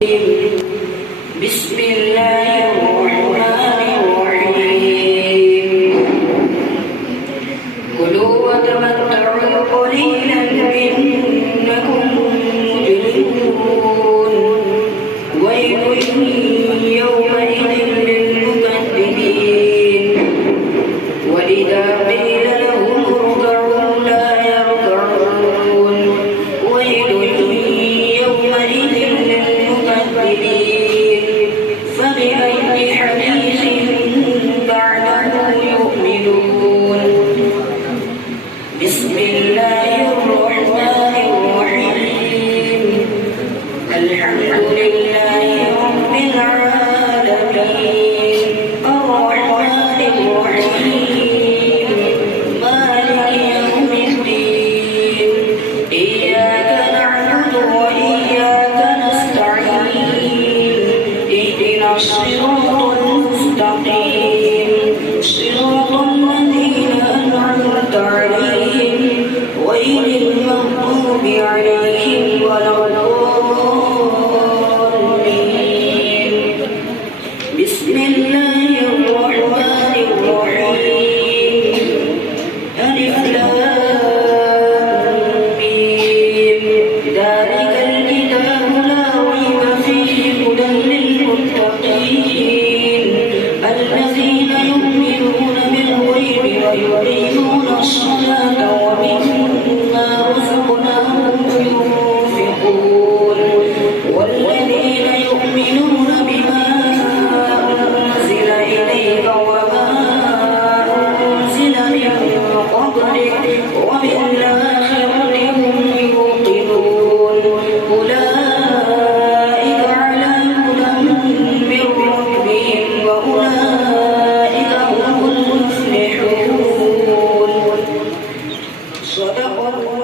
بسم الله الرحمن الرحيم كلوا وتمتعوا قليلا إنكم مجرمون ويل يومئذ للمكذبين وإذا قيل لهم اركعوا لا يركعون ويل يومئذ فبأي حديث بعده يؤمنون بسم الله الرحمن الرحيم الحمد لله رب العالمين الرحمن الرحيم مالك يوم الدين إياك نعبد وإياك نستعين اهدنا الصراط المستقيم صراط الذين أنعمت عليهم غير المغضوب عليهم ولا الضالين بسم الله الرحمن الرحيم ألف لام ميم ذلك الكتاب لا ريب فيه هدى للمتقين الذين يؤمنون بالغيب ويقيمون الصلاة ومما رزقناهم ينفقون والذين يؤمنون بما أنزل إليك وما أنزل من قبلك وبالآخرة هم يوقنون أولئك على هدى من ربهم وأولئك هم المفلحون صدق الله